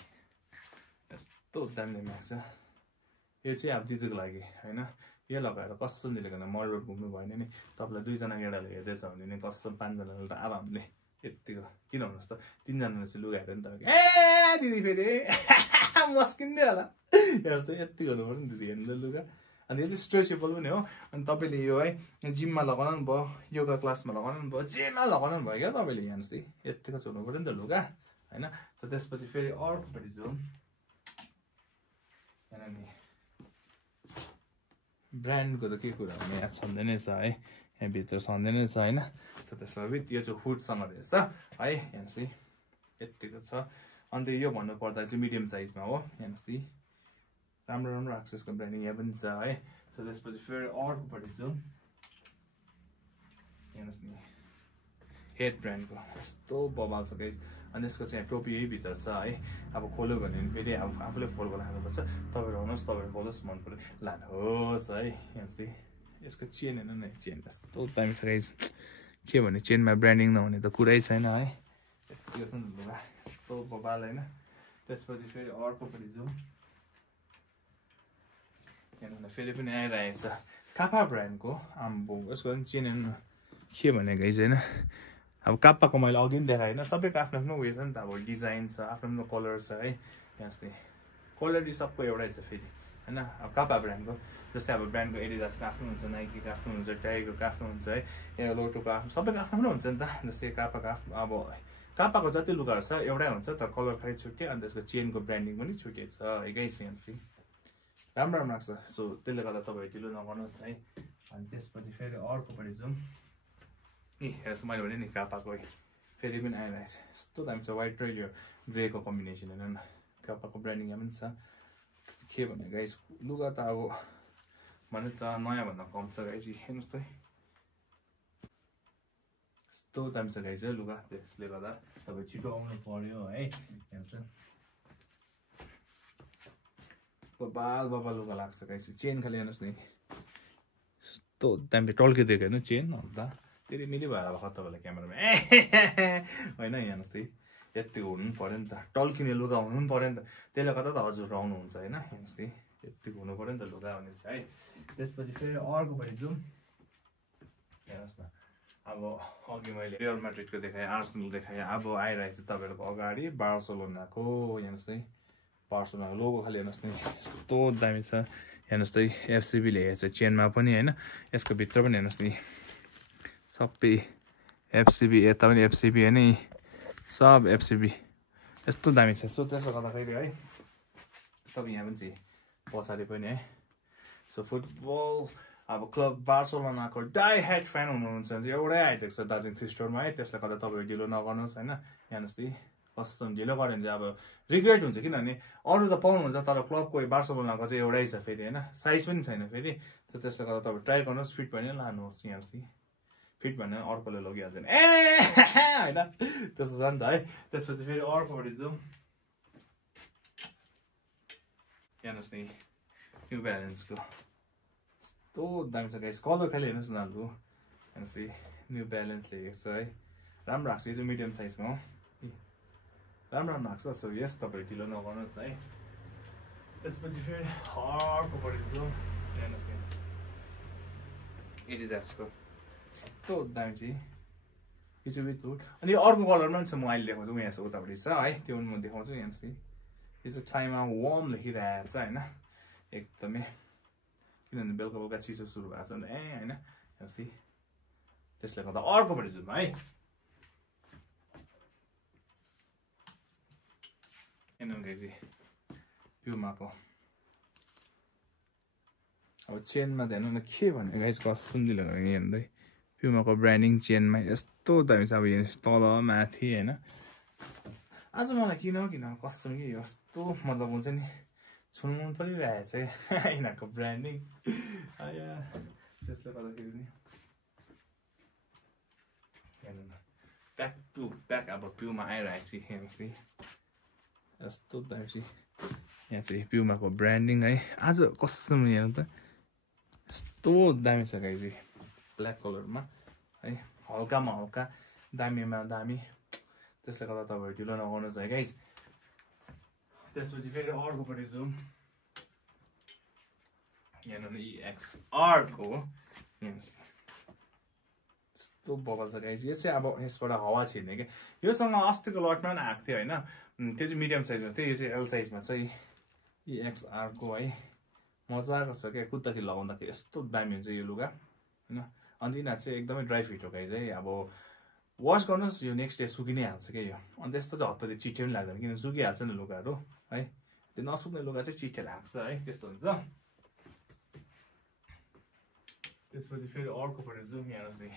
यस्तो दामी दामी आएको छ यो चाहिँ अब दिदीको लागि होइन यो लगाएर कसम दिएको मल रोड घुम्नु भएन नि तपाईँलाई दुईजना केटाले हेर्दैछ भने नि कसम पाँचजनाले त आरामले यत्तिको किन भन्नुहोस् त तिनजनाले चाहिँ लुगा हेर्यो नि त ए दिदी फेरि मस्किँदै होला हेर्नुहोस् त यति हुनु पर्यो नि दिदी हेर्नु लुगा अनि यो चाहिँ स्ट्रेचेबल पनि हो अनि तपाईँले यो है जिममा लगाउनु पनि भयो योगा क्लासमा लगाउनु पनि भयो जेमा लगाउनु पनि भयो क्या तपाईँले हेर्नुहोस् त यत्तिको चाहिँ हुनु पर्यो नि त लुगा होइन सो त्यसपछि फेरि अर्कोपट्टि जाउँ हेर्नु नि ब्रान्डको त के कुरा भने यहाँ छँदै नै छ है यहाँभित्र छँदै नै छ होइन सो त्यसलाई त्यो चाहिँ हुडसँग रहेछ है हेर्नुहोस् है यत्तिको छ अन्त यो भन्नुपर्दा चाहिँ मिडियम साइजमा हो हेर्नुहोस् नि राम्रो राम्रो आएको छ यसको ब्रान्डिङ यहाँ पनि छ है सो त्यसपछि फेरि अर्कोपट्टि जाउँ हेर्नुहोस् नि हेड ब्रान्डको यस्तो बबाल छ गाइस अनि यसको चाहिँ टोपी यही भित्र छ है अब खोल्यो भने फेरि अब आफूले फोल्को लानुपर्छ तपाईँहरू आउनुहोस् तपाईँहरू खोल्नुहोस् मन पऱ्यो लानुहोस् है हेर्नुहोस् नि यसको चेन हेर्नु न चेन यस्तो दामी छ गाइस के भने चेनमा ब्रान्डिङ नहुने त कुरै छैन है यतिको छ नि लुगा यस्तो बबाल होइन त्यसपछि फेरि अर्कोपट्टि जाउँ हेर्नु न फेरि पनि आइरहेको छ कापा ब्रान्डको आम्बो यसको पनि चेन हेर्नु न के भने गाइस होइन अब काप्पाको मैले अघि पनि देखाएँ होइन सबैको आफ्नो आफ्नो उयो छ नि त अब डिजाइन छ आफ्नो आफ्नो कलर छ है हेर्नुहोस् नि क्वालिटी सबको एउटै छ फेरि होइन अब कापा ब्रान्डको जस्तै अब ब्रान्डको एडिडासको आफ्नो हुन्छ नाइकीको आफ्नो हुन्छ टाइगरको आफ्नो हुन्छ है या लोटोको आफ्नो सबैको आफ्नो आफ्नो हुन्छ नि त जस्तै कापाको आफ्नो अब कापाको जति लुगाहरू छ एउटै हुन्छ तर कलर खालि छुट्टै अनि त्यसको चेनको ब्रान्डिङ पनि छुट्टै छ एकै हेर्नुहोस् नि राम्रो राम्रो लाग्छ सो त्यसले गर्दा तपाईँहरू ढिलो नगर्नुहोस् है अनि त्यसपछि फेरि अर्कोपट्टि जाउँ ए हेर्नुहोस् मैले भने नि कापाको फेरि पनि आइरहेको छ यस्तो दामी छ व्हाइट र यो ग्रेको कम्बिनेसन हेर्नु न कापाको ब्रान्डिङ यहाँ पनि छ के भने गाइस लुगा त अब भने त नयाँ भन्दा कम छ गाइस हेर्नुहोस् त यस्तो दामी छ गाइस लुगा त्यसले गर्दा तपाईँ छिटो आउनु पर्यो है हेर्नुहोस् बाल बाबा लुगा लाग्छ गाइस चेन खालि हेर्नुहोस् नि यस्तो दामी टल्किदिएको हेर्नु चेन अन्त फेरि मिली भएर होला तपाईँलाई क्यामेरामा होइन हेर्नुहोस् त यतिको हुनु पऱ्यो नि त टल्किने लुगा हुनु पनि पऱ्यो नि त त्यसले गर्दा त हजुर आउनुहुन्छ होइन हेर्नुहोस् त यतिको हुनु पऱ्यो नि त लुगा भने चाहिँ है त्यसपछि फेरि अर्कोपट्टि जाउँ हेर्नुहोस् न अब अघि मैले रियल म्याड्रिडको देखाएँ आर्सेनल देखाएँ अब आइरहेको छ तपाईँहरूको अगाडि बार्सोलोनाको हेर्नुहोस् त बार्सोलोनाको लोगो खालि हेर्नुहोस् नि यस्तो दामी छ हेर्नुहोस् त एफसिबी लेखेको छ चेनमा पनि होइन यसको भित्र पनि हेर्नुहोस् नि सबै एफसिबी यता पनि एफसिबी होइन सब एफसिबी यस्तो दामी छ सो त्यसो गर्दाखेरि है तपाईँ यहाँ पनि पछाडि पनि है सो फुटबल अब क्लब बार्सोलोनाको डाई हेड फ्यान हुनुहुन्छ भने चाहिँ एउटै आइदिएको छ दार्जिलिङ थ्री स्टोरमा है त्यसले गर्दा तपाईँहरू ढिलो नगर्नुहोस् होइन हेर्नुहोस् त कस्तो ढिलो गऱ्यो भने चाहिँ अब रिग्रेट हुन्छ किनभने अरू त पाउनुहुन्छ तर क्लबको बार्सोलोनाको चाहिँ एउटै छ फेरि होइन साइज पनि छैन फेरि त्यसले गर्दा तपाईँ ट्राई गर्नुहोस् फिट भने लानुहोस् हेर्नुहोस् त फिट भने अर्कोले लगिहाल्छ नि होइन त्यस्तो छ नि त है त्यसपछि फेरि अर्कोपट्टि जाउँ हेर्नुहोस् नि न्यू ब्यालेन्सको यस्तो दामी छ गाइस कलर खालि हेर्नुहोस् न हाम्रो हेर्नुहोस् त न्यू ब्यालेन्स लेखेको छ है राम्रो आएको छ यो चाहिँ मिडियम साइजमा हो राम्रो आएको छ सो यस तपाईँ ढिलो नगर्नुहोस् है त्यसपछि फेरि अर्कोपट्टि जाउँ हेर्नुहोस् न एडिडासको यस्तो दामी चाहिँ यो चाहिँ विथ हुड अनि अर्को कलरमा पनि छ म अहिले देखाउँछु यहाँ छ उतापट्टि छ है त्यो पनि म देखाउँछु हेर्नुहोस् नि यो चाहिँ क्लाइमा वार्म लेखिरहेको छ होइन एकदमै किनभने बेलुका बेलुका चिसो सुरु भएको छ नि होइन हेर्नुहोस् नि त्यसले गर्दा अर्कोपट्टि जाउँ है हेर्नु प्युमाको अब चेनमा त हेर्नु न के भन्ने गाइस कसम दिलो हेर्दै प्युमाको ब्रान्डिङ चेनमा यस्तो दामी छ अब यहाँ तल माथि होइन आज मलाई किन कसम कि यस्तो मतलब हुन्छ नि छुनु मन परिरहेको छ यिनीहरूको ब्रान्डिङ त्यसले गर्दाखेरि नि हेर्नु न ब्याक टु ब्याक अब प्युमा आइरहेको छ हेर्नुहोस् नि यस्तो दामी चाहिँ यहाँ चाहिँ प्युमाको ब्रान्डिङ है आज कसम हेर्नु त यस्तो दामी छ गाई चाहिँ ब्ल्याक कलरमा है हल्कामा हल्का दामीमा दामी त्यसले गर्दा तपाईँहरू ढिलो नगर्नुहोस् है गाइस त्यसपछि फेरि अर्कोपट्टि जाउँ हेर्नु न EXR-को हेर्नुहोस् यस्तो बबल छ गाइस यो चाहिँ अब यसबाट हावा छिर्ने क्या योसँग अस्तिको लटमा पनि आएको थियो होइन त्यो चाहिँ मिडियम साइजमा थियो यो चाहिँ एल साइजमा चाहिँ EXR-को है मजाको छ क्या कुद्दाखेरि लगाउँदाखेरि यस्तो दामी हुन्छ यो लुगा होइन अन्त यिनीहरू चाहिँ एकदमै ड्राई फिट हो गाइस है अब वास गर्नुहोस् यो नेक्स्ट डे सुकि नै हाल्छ क्या यो अन्त यस्तो चाहिँ हतपति चिठे पनि लाग्दैन किनभने सुकिहाल्छ नि लुगाहरू है त्यो नसुक्ने लुगा चाहिँ चिठे लाग्छ है त्यस्तो हुन्छ त्यसपछि फेरि अर्कोपट्टि जाउँ हेर्नुहोस् नि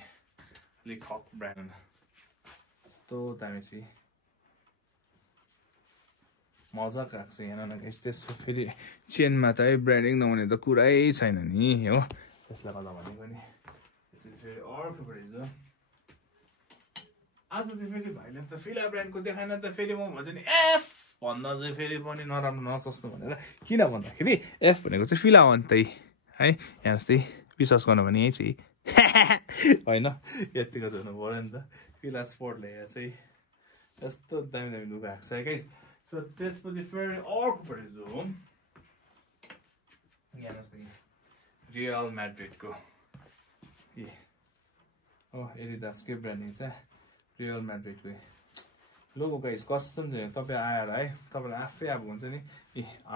अलिक हक ब्रान्ड यस्तो दामी चाहिँ मजाको आएको छ हेर न गाइस त्यसको फेरि चेनमा त है ब्रान्डिङ नहुने त कुरै छैन नि हो त्यसलाई गर्दा भनेको नि त्यसपछि फेरि अर्कोपट्टि जाउँ आज चाहिँ फेरि भाइले त फिला ब्रान्डको देखाएन त फेरि म भन्छु नि एफ भन्दा चाहिँ फेरि पनि नराम्रो नसोच्नु भनेर किन भन्दाखेरि एफ भनेको चाहिँ फिला हो नि त है हेर्नुहोस् त विश्वास गर्नु भने यही चाहिँ होइन यतिको चाहिँ हुनु पऱ्यो नि त फिला स्पोर्ट ल्याएर चाहिँ यस्तो दामी दामी लुगा आएको छ है गाइस सो त्यसपछि फेरि अर्कोपट्टि जाउँ हेर्नुहोस् न रियल म्याड्रिडको एडिडासकै ब्रान्डिङ छ रियल म्याड्रिडको लोगो गाइस कसम चाहिँ तपाईँ आएर है तपाईँलाई आफै अब हुन्छ नि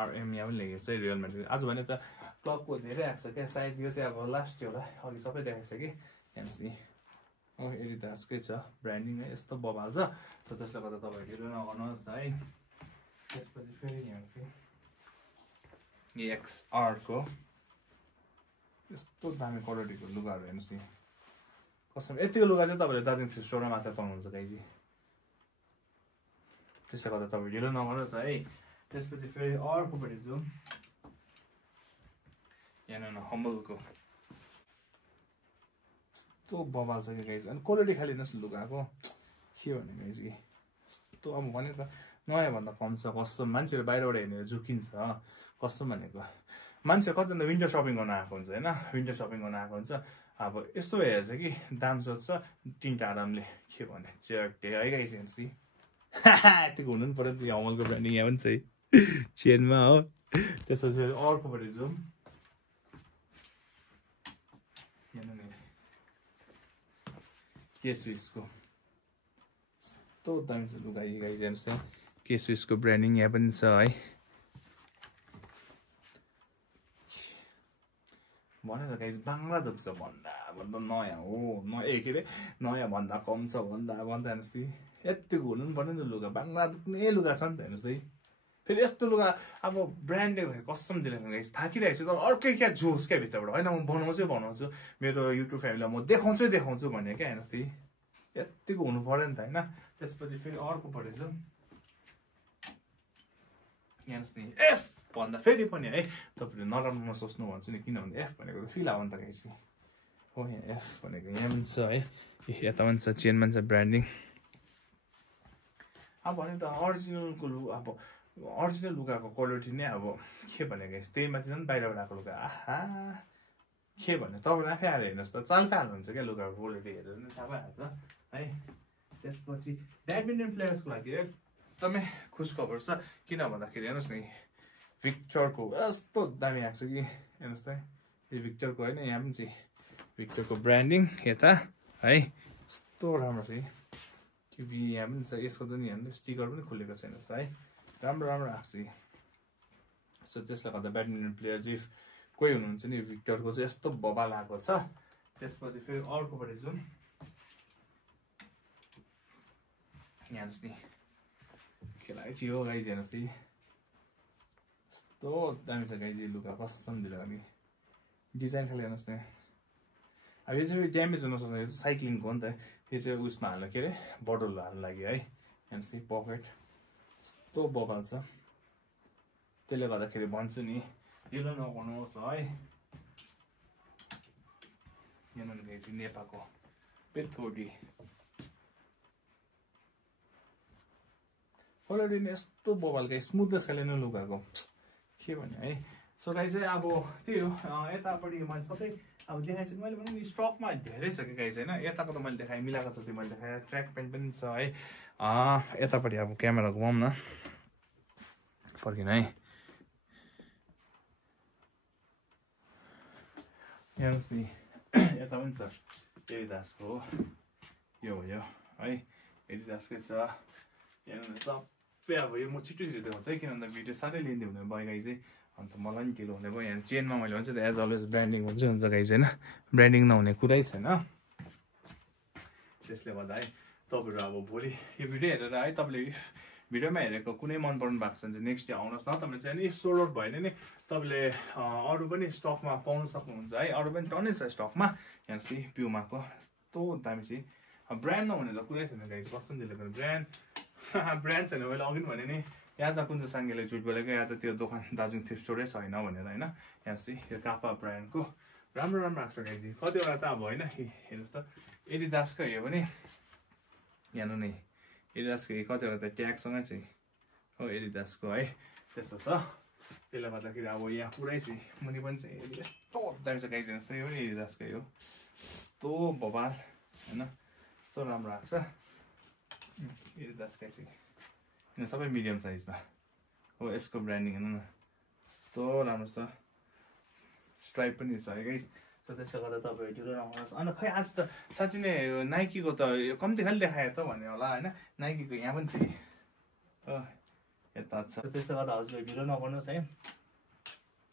RM यहाँ पनि लेखेको छ रियल म्याड्रिड आज भने त क्लबको धेरै आएको छ क्या सायद यो चाहिँ अब लास्ट थियो होला अघि सबै देखाएको छ कि हेर्नुहोस् नि एडिडासकै छ ब्रान्डिङ है यस्तो बबाल छ सो त्यसले गर्दा तपाईँहरू ढिलो नगर्नुहोस् है त्यसपछि फेरि हेर्नुहोस् नि EXR-को यस्तो दामी क्वालिटीको लुगाहरू हेर्नुहोस् नि कसम यतिको लुगा चाहिँ तपाईँले दार्जिलिङ स्टोरमा मात्र पाउनुहुन्छ गाइजी त्यसले गर्दा तपाईँ ढिलो नगर्नुहोस् है त्यसपछि फेरि अर्कोपट्टि जाउँ यहाँ हम्बलको यस्तो बवाल छ कि गाइज अनि क्वालिटी खालि हेर्नुहोस् लुगाको के भने गाइज कि यस्तो अब भने त नयाँभन्दा कम छ कस्तो मान्छेहरू बाहिरबाट हेर्नेर झुकिन्छ कस्तो भनेको मान्छे कतिजना विन्टर सपिङ गर्न आएको हुन्छ होइन विन्टर सपिङ गर्न आएको हुन्छ अब यस्तो हेर्छ कि दाम सोध्छ तिनवटा आरामले के भने च्याटे है गाइज हेर्नुहोस् कि यतिको हुनु पनि पऱ्यो त्यो हम्बलको ब्रान्डिङ यहाँ पनि छ है चेनमा हो त्यसपछि फेरि अर्कोपट्टि जाउँ के स्विसको यस्तो दामी छ लुगा गाइज हेर्नुहोस् त के स्विसको ब्रान्डिङ यहाँ पनि छ है भने त गाइज बाङ्ला दुख्छ भन्दा नयाँ हो नयाँ के अरे नयाँ भन्दा कम छ भन्दा हेर्नुहोस् कि यतिको हुनु पनि पर्ने नि लुगा बाङ्ला दुख्ने लुगा छ नि त हेर्नुहोस् है फेरि यस्तो लुगा अब ब्रान्डेड भयो कस्टम दिएको गाइज थाकिरहेको छु तर अर्कै क्या जोस क्या भित्रबाट होइन म बनाउँछु मेरो युट्युब फ्यामिलीलाई म देखाउँछु भने क्या हेर्नुहोस् है यतिको हुनु पर्यो नि त होइन त्यसपछि फेरि अर्कोपट्टि चाहिँ हेर्नुहोस् नि एफ भन्दा फेरि पनि है तपाईँले नराम्रो नसोच्नु भन्छु नि किन भन्दा एफ भनेको त फिल आयो नि त गाइज हो यहाँ एफ भनेको यहाँ पनि छ है यता पनि छ चेनमा पनि छ ब्रान्डिङ अब भने त अरिजिनलको अब अरिजिनल लुगाको क्वालिटी नै अब के भनेको त्यही माथि झन् बाहिरबाट आएको लुगा आहा के भने तपाईँले आफै आएर हेर्नुहोस् त चाल पाल्नुहुन्छ क्या लुगाको क्वालिटी हेरेर नै थाहा पाइहाल्छ है त्यसपछि ब्याडमिन्टन प्लेयर्सको लागि एकदमै खुसखबर छ किन भन्दाखेरि हेर्नुहोस् नि भिक्टरको यस्तो दामी आएको छ कि हेर्नुहोस् त यो भिक्टरको होइन यहाँ पनि चाहिँ भिक्टरको ब्रान्डिङ यता है यस्तो राम्रो छ कि यहाँ पनि छ यसको चाहिँ हेर्नु स्टिकर पनि खुलेको छैन है राम्रो आएको छ सो त्यसले गर्दा ब्याडमिन्टन प्लेयर इफ कोही हुनुहुन्छ नि भिक्टरको चाहिँ यस्तो बबाल आएको छ त्यसपछि फेरि अर्कोपट्टि जाउँ हेर्नुहोस् नि खेलाइ हो गाइज हेर्नुहोस् नि यस्तो दामी छ गाइज लुगा कस्टम दिँदा नि डिजाइन खालि हेर्नुहोस् न अब यो चाहिँ ड्यामेज हुन सक्छ यो चाहिँ साइक्लिङको हो नि त यो चाहिँ उयसमा हाल्नु के अरे बटल हाल्नु लागि है हेर्नुहोस् नि पकेट यस्तो बबाल छ त्यसले गर्दाखेरि भन्छु नि ढिलो नगर्नुहोस् है यहाँ नेपालको पेथोडी क्वालिटी नै यस्तो बबालको स्मुथनेस खाले नै लुगाको के भने है सो गाइस चाहिँ अब त्यही हो यतापट्टि मैले सबै अब देखाइसकेँ मैले पनि स्टकमा धेरै छ कि गाइस होइन यताको त मैले देखाएँ मिलाएको छ त्यो मैले देखाएँ ट्र्याक प्यान्ट पनि छ है यतापट्टि अब क्यामेरा घुमाउँ न फर्किन है हेर्नुहोस् नि यता पनि छ एडिडासको हो यो हो यो है एडिडासकै छ हेर्नु सबै अब यो म छिटो देखाउँछु है किन भन्दा भिडियो साह्रै लिँदै हुने भयो गाई चाहिँ अन्त मलाई पनि ढिलो हुने भयो यहाँ चेनमा मैले भन्छ एज अलवेज ब्रान्डिङ हुन्छ गाई चाहिँ होइन ब्रान्डिङ नहुने कुरै छैन त्यसले गर्दा है तपाईँहरू अब भोलि यो भिडियो हेरेर है तपाईँले भिडियोमा हेरेको कुनै मन पर्नु भएको छ भने चाहिँ नेक्स्ट डे आउनुहोस् न तपाईँले चाहिँ इफ सोल्ड आउट भयो भने तपाईँले अरू पनि स्टकमा पाउनु सक्नुहुन्छ है अरू पनि टन्नै छ स्टकमा हेर्नुहोस् नि प्युमाको यस्तो दामी चाहिँ ब्रान्ड नहुने त कुरै छैन गाइस कस्तो दिएको ब्रान्ड ब्रान्ड छैन मैले अघि भने नि या त कुन चाहिँ साङ्गेले झुट बोलेको या त त्यो दोकान दार्जिलिङ थ्रिफ्ट स्टोरै छैन भनेर होइन हेर्नुहोस् नि यो कापा ब्रान्डको राम्रो आएको छ गाइस कतिवटा त अब होइन हेर्नुहोस् त एडिडासको हेऱ्यो भने हेर्नु नि एडिडासको कतिवटा त ट्यागसँगै चाहिँ हो एडिडासको है त्यस्तो छ त्यसले गर्दाखेरि अब यहाँ पुरै चाहिँ मुनि पनि चाहिँ यस्तो दामी छ गाइस हेर्नुहोस् त यो पनि एडिडासकै हो यस्तो बबाल होइन यस्तो राम्रो आएको छ एडिडासकै चाहिँ किन सबै मिडियम साइजमा हो यसको ब्रान्डिङ हेर्नु न यस्तो राम्रो छ स्ट्राइप पनि छ है गाइस सो त्यसले गर्दा तपाईँहरू ढिलो नगर्नुहोस् अन्त खै आज त साँच्चै नै नाइकीको त यो कम्ती खालि देखायो त भन्ने होला होइन नाइकीको यहाँ पनि छ हो यता छ त्यसले गर्दा हजुर ढिलो नगर्नुहोस् है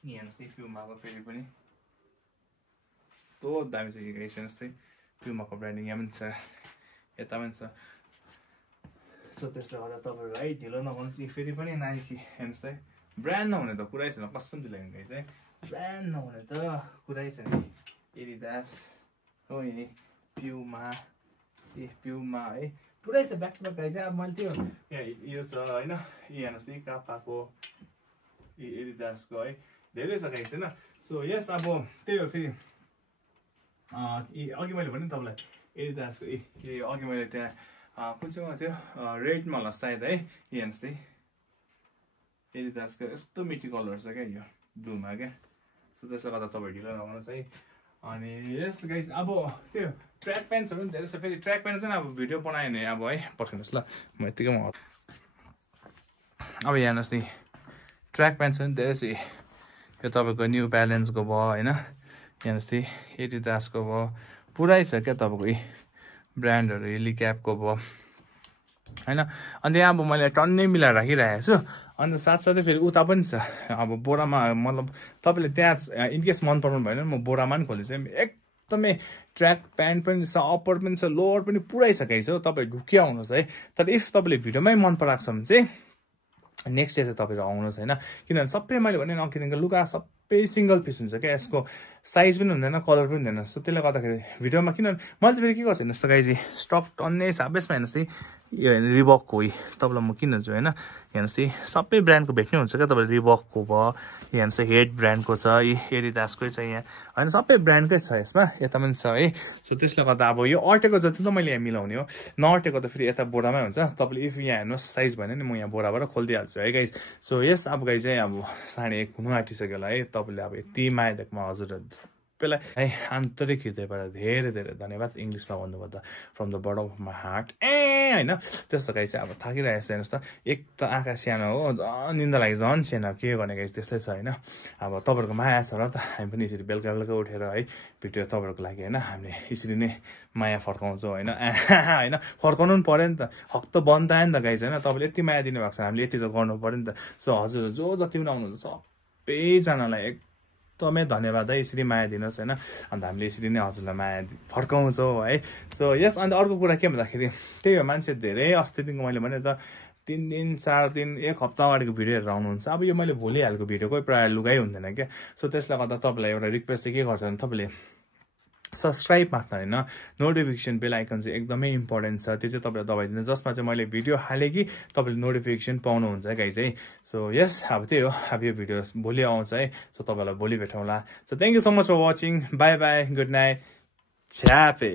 हेर्नुहोस् नि प्युमाको फेरि पनि यस्तो दामी छ कि गाइस हेर्नुहोस् है प्युमाको ब्रान्डिङ यहाँ पनि छ यता पनि छ सो त्यसले गर्दा तपाईँहरू है ढिलो नगर्नुहोस् फेरि पनि नाइकी हेर्नुहोस् है ब्रान्ड नहुने त कुरै छैन कस्तो दिलाउने गाइस है ब्रान्ड नहुने त कुरै छैन एडिडास हो यही प्युमा प्युमा है पुरै छ ब्याक टु ब्याक गाइस अब मैले त्यो यो छ होइन हेर्नुहोस् नि कापाको एडिडासको है धेरै छ गाइस हैन सो यस अब त्यही हो फेरि अघि मैले भने तपाईँलाई एडिडासको अघि मैले त्यहाँ कुन चाहिँ थियो रेडमा होला सायद है हेर्नुहोस् है एडिडासको यस्तो मिठी कलर छ क्या यो ब्लूमा क्या सो त्यसले गर्दा तपाईँ ढिलो नगर्नुहोस् है अनि यस गाइस अब त्यो ट्र्याक प्यान्ट्सहरू पनि धेरै छ फेरि ट्र्याक प्यान्ट पनि अब भिडियो बनायो भने अब है पर्खिनुहोस् ल म यत्तिकै अब हेर्नुहोस् नि ट्र्याक प्यान्ट्स पनि धेरै छ यो तपाईँको न्यू ब्यालेन्सको भयो होइन हेर्नुहोस् नि एडिडासको भयो पुरै छ क्या तपाईँको ब्रान्डहरू हेलिक्यापको भयो होइन अनि यहाँ अब मैले टन्नै मिलाएर राखिरहेको छु अन्त साथसाथै फेरि उता पनि छ अब बोरामा मतलब तपाईँले त्यहाँ इनकेस मन पराउनु भएन म बोरामा पनि खोलेको छु एकदमै ट्र्याक प्यान्ट पनि छ अप्पर पनि छ लोवर पनि पुरै छ गाइस हो तपाईँ ढुकिया आउनुहोस् है तर इफ तपाईँले भिडियोमै मन पराएको छ भने चाहिँ नेक्स्ट डे चाहिँ तपाईँहरू आउनुहोस् होइन किनभने सबै मैले भने नकिनेको लुगा सबै सिङ्गल पिस हुन्छ क्या यसको साइज पनि हुँदैन कलर पनि हुँदैन सो त्यसले गर्दाखेरि भिडियोमा किनभने मैले चाहिँ फेरि के गर्छु हेर्नुहोस् त गाइस स्टक टन्नै छ बेसमा हेर्नुहोस् है यो रिबकको तपाईँलाई म किन्छु होइन हेर्नुहोस् है सबै ब्रान्डको भेट्नै हुन्छ क्या तपाईँले रिबकको भयो हेर्नुहोस् हेड ब्रान्डको छ एडिडासकै छ यहाँ होइन सबै ब्रान्डकै छ यसमा यता पनि छ है सो त्यसले गर्दा अब यो अटेको जति त मैले यहाँ मिलाउने हो नअटेको त फेरि यता बोरामै हुन्छ तपाईँले इफ यहाँ हेर्नुहोस् साइज भएन नि म यहाँ बोराबाट खोलिदिइहाल्छु है गाइस सो यस अब गाइस चाहिँ अब 1:30 हुनु आँटिसक्यो होला है तपाईँले अब यति माया देख्मा हजुरहरू सबैलाई है आन्तरिक हृदयबाट धेरै धेरै धन्यवाद इङ्ग्लिसमा भन्नुपर्दा from the bottom of my heart होइन त्यस्तो गाइस चाहिँ अब थाकिरहेको छ हेर्नुहोस् त एक त आँखा सानो हो झन् निन्दा लागि झन् सानो के गर्ने गाइस त्यस्तै छ होइन अब तपाईँहरूको माया छ र त हामी पनि यसरी बेलुका बेलुका उठेर है भिडियो तपाईँहरूको लागि होइन हामीले यसरी नै माया फर्काउँछौँ होइन होइन फर्काउनु पनि पऱ्यो नि त हक त बन्दायो नि त गाइस होइन तपाईँले यति माया दिनुभएको छ हामीले यति त गर्नु पऱ्यो नि त सो हजुर जो जति पनि आउनुहुन्छ सबैजनालाई एकदमै धन्यवाद है यसरी माया दिनुहोस् होइन अन्त हामीले यसरी नै हजुरलाई माया फर्काउँछौँ है सो यस अन्त अर्को कुरा के भन्दाखेरि त्यही हो मान्छे धेरै अस्तिदेखिको मैले भने त 3 दिन 4 दिन 1 हप्ता अगाडिको भिडियोहरू आउनुहुन्छ अब यो मैले भोलि हालको भिडियो कोही प्रायः लुगाइ हुँदैन क्या सो त्यसले गर्दा तपाईँलाई एउटा रिक्वेस्ट चाहिँ के गर्छ भने तपाईँले सब्सक्राइब मात्र होइन नोटिफिकेसन बेल आइकन चाहिँ एकदमै इम्पोर्टेन्ट छ त्यो चाहिँ तपाईँलाई दबाइदिनु जसमा चाहिँ मैले भिडियो हालेँ कि तपाईँले नोटिफिकेसन पाउनुहुन्छ गाइस है सो यस अब त्यही हो अब यो भिडियो भोलि आउँछ है सो तपाईँलाई भोलि भेटौँला so thank you so much for watching bye bye good night छ्यापे